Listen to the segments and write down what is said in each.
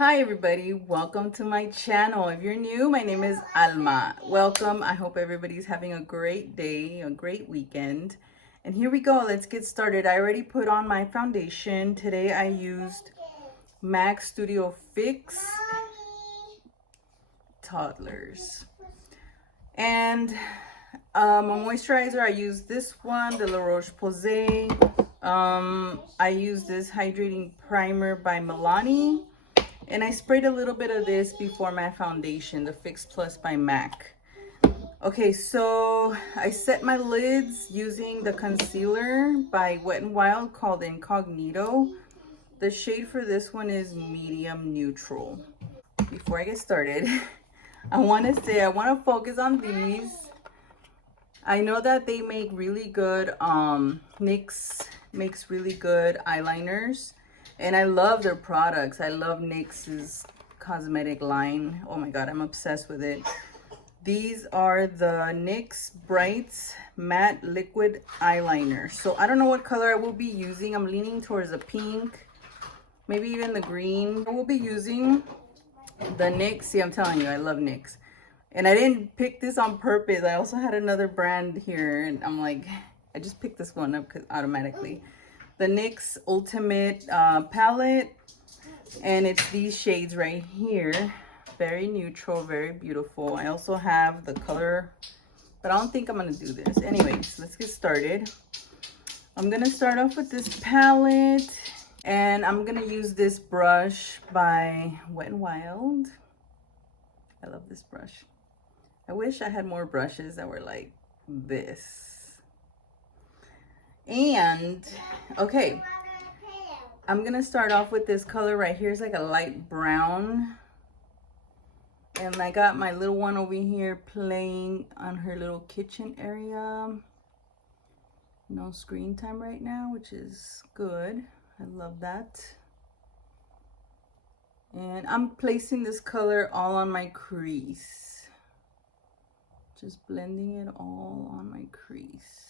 Hi everybody, welcome to my channel. If you're new, my name is Alma. Welcome. I hope everybody's having a great day, a great weekend. And here we go, let's get started. I already put on my foundation. Today I used MAC Studio Fix Toddlers. And a moisturizer, I use this one, the La Roche-Posay. I use this hydrating primer by Milani. And I sprayed a little bit of this before my foundation, the Fix Plus by MAC. Okay, so I set my lids using the concealer by Wet n Wild called Incognito. The shade for this one is medium neutral. Before I get started, I want to focus on these. I know that they make really good, NYX makes really good eyeliners. And I love their products. I love NYX's cosmetic line. Oh my God, I'm obsessed with it. These are the NYX Brights Matte Liquid Eyeliner. So I don't know what color I will be using. I'm leaning towards the pink, maybe even the green. I will be using the NYX. See, I'm telling you, I love NYX. And I didn't pick this on purpose. I also had another brand here. And I'm like, I just picked this one up automatically. The NYX Ultimate palette, and it's these shades right here. Very neutral, very beautiful. I also have the color, but I don't think I'm gonna do this. Anyways, let's get started. I'm gonna start off with this palette, and I'm gonna use this brush by Wet n Wild. I love this brush. I wish I had more brushes that were like this. And okay, I'm gonna start off with this color right here. It's like a light brown, and I got my little one over here playing on her little kitchen area. No screen time right now, which is good. I love that. And I'm placing this color all on my crease, just blending it all on my crease.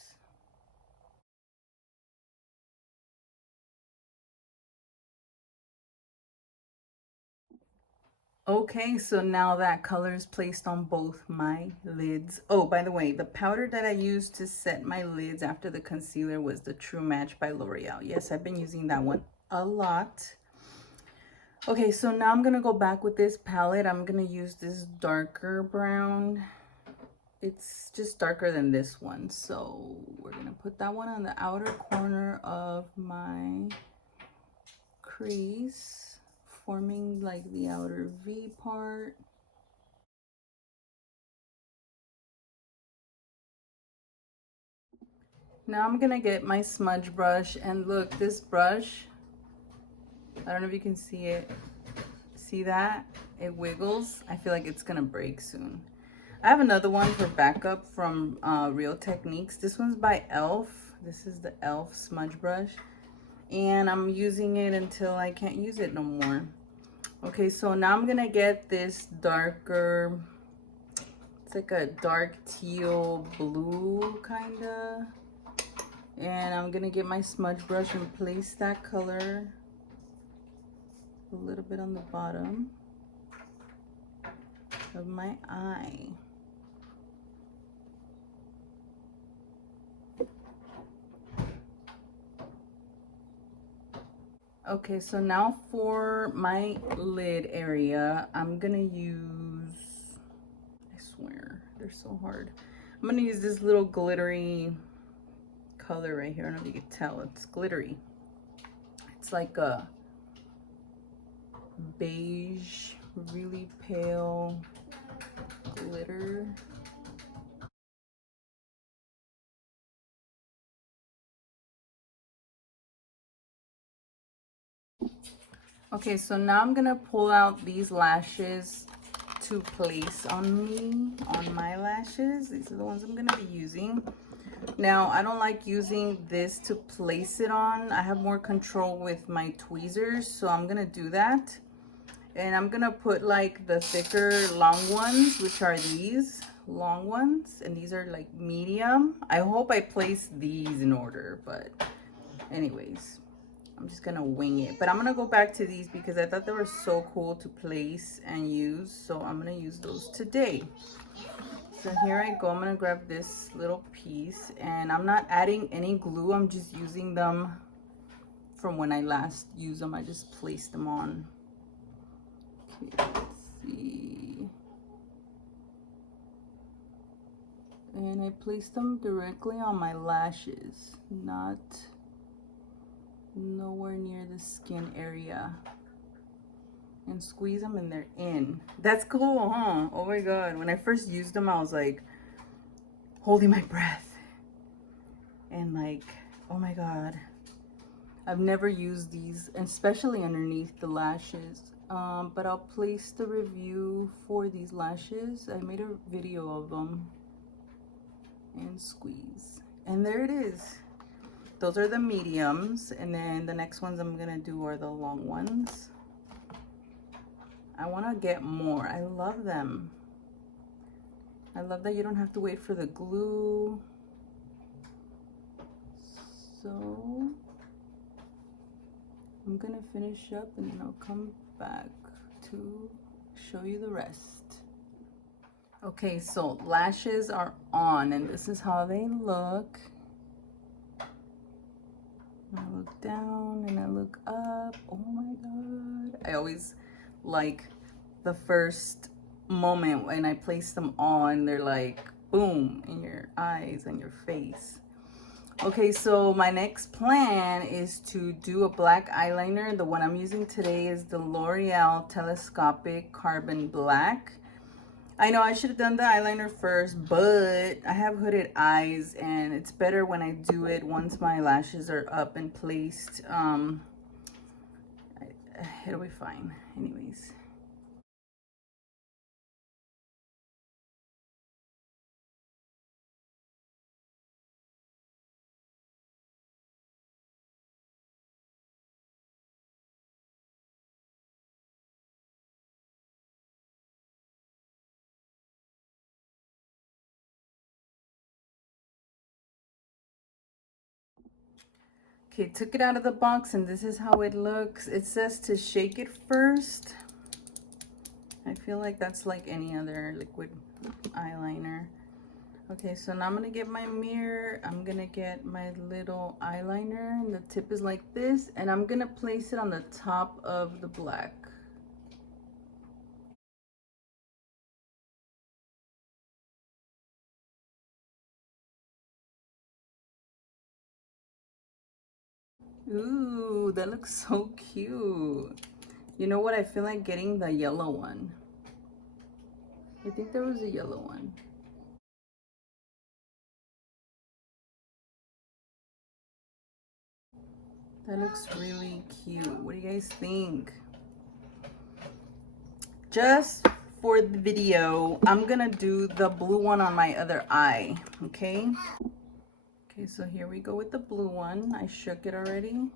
Okay, so now that color is placed on both my lids. Oh, by the way, the powder that I used to set my lids after the concealer was the True Match by L'Oreal. Yes, I've been using that one a lot. Okay, so now I'm gonna go back with this palette. I'm gonna use this darker brown. It's just darker than this one. So we're gonna put that one on the outer corner of my crease, forming like the outer V part. Now I'm gonna get my smudge brush, and look, this brush, I don't know if you can see it. See that? It wiggles. I feel like it's gonna break soon. I have another one for backup from Real Techniques. This one's by e.l.f. This is the e.l.f. smudge brush, and I'm using it until I can't use it no more. Okay, so now I'm gonna get this darker, it's like a dark teal blue kinda, and I'm gonna get my smudge brush and place that color a little bit on the bottom of my eye. Okay, so now for my lid area, I'm gonna use, I swear, they're so hard. I'm gonna use this little glittery color right here. I don't know if you can tell, it's glittery. It's like a beige, really pale glitter. Okay, so now I'm gonna pull out these lashes to place on me, on my lashes. These are the ones I'm gonna be using. Now, I don't like using this to place it on. I have more control with my tweezers, so I'm gonna do that. And I'm gonna put like the thicker long ones, which are these long ones, and these are like medium. I hope I place these in order, but anyways. I'm just gonna wing it, but I'm gonna go back to these because I thought they were so cool to place and use, so I'm gonna use those today. So here I go. I'm gonna grab this little piece, and I'm not adding any glue. I'm just using them from when I last used them. I just placed them on. Okay, let's see. And I placed them directly on my lashes, not nowhere near the skin area. And squeeze them and they're in. That's cool, huh? Oh my god. When I first used them, I was like holding my breath. And like, oh my god. I've never used these, especially underneath the lashes. But I'll place the review for these lashes. I made a video of them. And squeeze. And there it is. Those are the mediums. And then the next ones I'm gonna do are the long ones. I want to get more. I love them. I love that you don't have to wait for the glue. So I'm gonna finish up and then I'll come back to show you the rest. Okay, so lashes are on and this is how they look. I look down and I look up. Oh my god. I always like the first moment when I place them on, they're like boom in your eyes and your face. Okay, so my next plan is to do a black eyeliner. The one I'm using today is the L'Oreal Telescopic Carbon Black. I know I should have done the eyeliner first, but I have hooded eyes and it's better when I do it once my lashes are up and placed. It'll be fine anyways. Okay, took it out of the box and this is how it looks. It says to shake it first. I feel like that's like any other liquid eyeliner. Okay, so now I'm gonna get my mirror. I'm gonna get my little eyeliner and the tip is like this, and I'm gonna place it on the top of the black. Ooh, that looks so cute. You know what? I feel like getting the yellow one. I think there was a yellow one. That looks really cute. What do you guys think? Just for the video, I'm gonna do the blue one on my other eye, okay? Okay, so here we go with the blue one. I shook it already.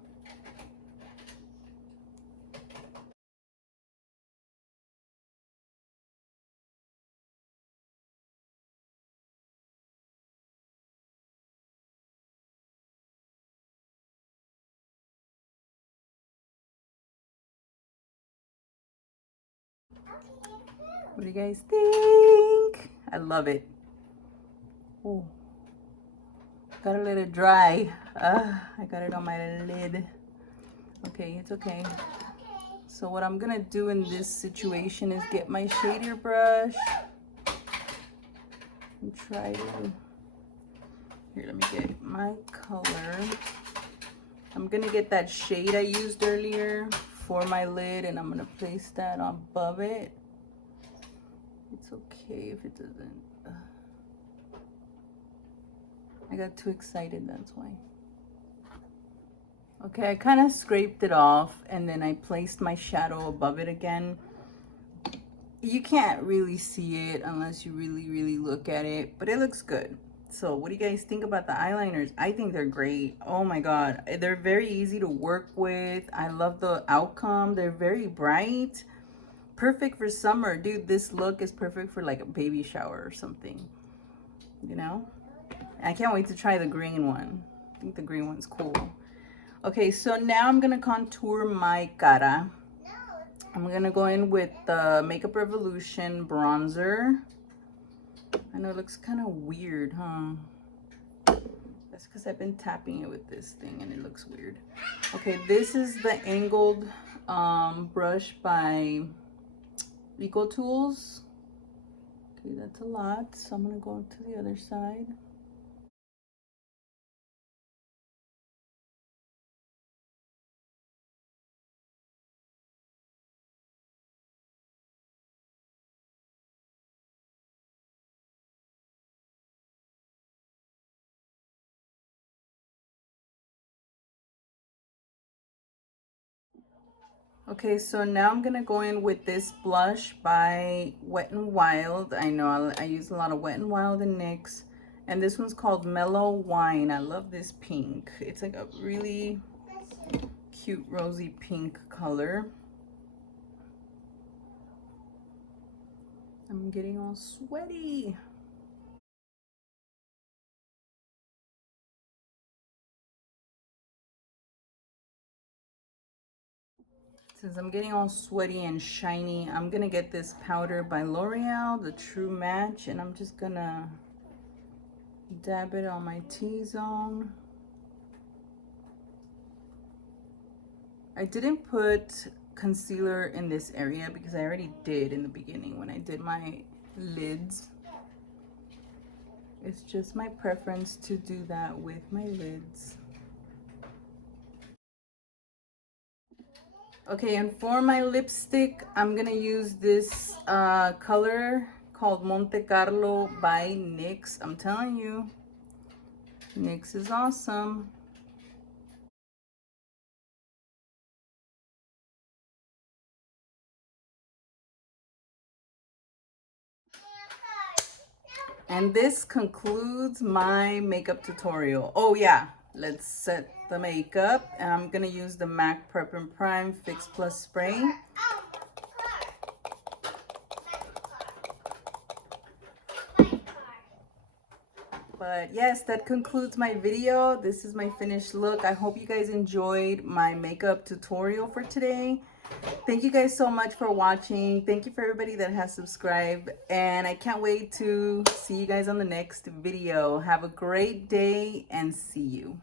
What do you guys think? I love it. Oh, gotta let it dry. I got it on my lid. Okay, it's okay. So what I'm gonna do in this situation is get my shader brush and try to, here, let me get my color. I'm gonna get that shade I used earlier for my lid and I'm gonna place that above it. It's okay if it doesn't. I got too excited, that's why. Okay, I kind of scraped it off and then I placed my shadow above it again. You can't really see it unless you really look at it, but it looks good. So what do you guys think about the eyeliners? I think they're great. Oh my god, they're very easy to work with. I love the outcome. They're very bright. Perfect for summer. Dude, this look is perfect for like a baby shower or something, you know? I can't wait to try the green one. I think the green one's cool. Okay, so now I'm gonna contour my cara. I'm gonna go in with the Makeup Revolution bronzer. I know it looks kind of weird, huh? That's because I've been tapping it with this thing and it looks weird. Okay, this is the angled brush by Eco Tools. Okay, that's a lot, so I'm gonna go to the other side. Okay, so now I'm gonna go in with this blush by Wet n Wild. I know I use a lot of Wet n Wild and NYX, and this one's called Mellow Wine. I love this pink. It's like a really cute rosy pink color. I'm getting all sweaty. Since I'm getting all sweaty and shiny, I'm gonna get this powder by L'Oreal, the True Match, and I'm just gonna dab it on my T-zone. I didn't put concealer in this area because I already did in the beginning when I did my lids. It's just my preference to do that with my lids. Okay, and for my lipstick, I'm gonna use this color called Monte Carlo by NYX. I'm telling you, NYX is awesome. And this concludes my makeup tutorial. Oh yeah, let's set the makeup. And I'm gonna use the MAC Prep and Prime Fix Plus Spray. But yes, that concludes my video. This is my finished look. I hope you guys enjoyed my makeup tutorial for today. Thank you guys so much for watching. Thank you for everybody that has subscribed. And I can't wait to see you guys on the next video. Have a great day and see you.